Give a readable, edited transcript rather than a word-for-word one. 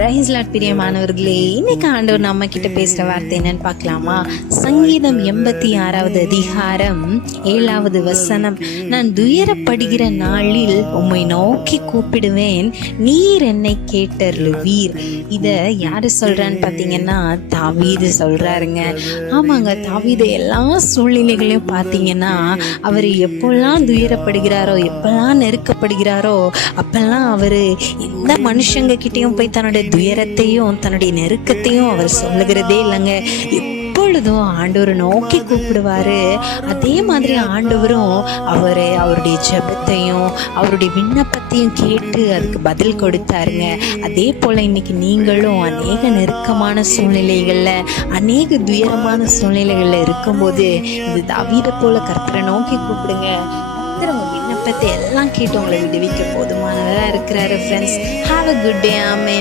Price Lord பிரியமானவர்களே, இன்னைக்கு ஆண்டவர் நம்ம கிட்ட பேசுற வார்த்தை என்னன்னு பார்க்கலாமா? சங்கீதம் 86வது அதிகாரம் 7வது வசனம். நான் துயரப்படுகிற நாளில் உம்மை நோக்கி கூப்பிடுவேன், நீர் என்னை கேட்டருளுவீர். இத யாரு சொல்றான்னு பாத்தீங்கன்னா தாவீது சொல்றாருங்க. ஆமாங்க, தாவீது எல்லா சூழ்நிலைகளையும் பாத்தீங்கன்னா அவர் எப்பெல்லாம் துயரப்படுகிறாரோ, எப்பெல்லாம் நெருக்கப்படுகிறாரோ, அப்பெல்லாம் அவரு எந்த மனுஷங்க கிட்டையும் போய் தன்னுடைய துயரத்தையும் தன்னுடைய நெருக்கத்தையும் அவர் சொல்லுகிறதே இல்லைங்க. எப்பொழுதும் ஆண்டவரை நோக்கி கூப்பிடுவாரு. அதே மாதிரி ஆண்டவரும் அவருடைய ஜெபத்தையும் அவருடைய விண்ணப்பத்தையும் கேட்டு அதுக்கு பதில் கொடுத்தாருங்க. அதே போல இன்னைக்கு நீங்களும் அநேக நெருக்கமான சூழ்நிலைகள்ல, அநேக துயரமான சூழ்நிலைகள்ல இருக்கும்போது இது தாவீதை போல கர்த்தரை நோக்கி கூப்பிடுங்க. உங்க விண்ணப்பத்தை எல்லாம் கேட்டு உங்களை விடுவிக்க போதுமானவரா இருக்கிறாரு. Friends, have a good day. Amen.